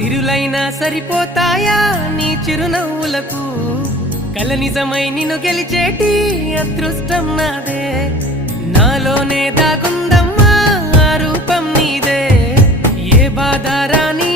సిరులైనా సరిపోతాయా నీ చిరునవ్వులకు కల నిజమై నిన్ను గెలిచేటి అదృష్టం నాదే నాలోనే దాగుందమ్మా ఆ రూపం నీదే ఏ బాధ రాని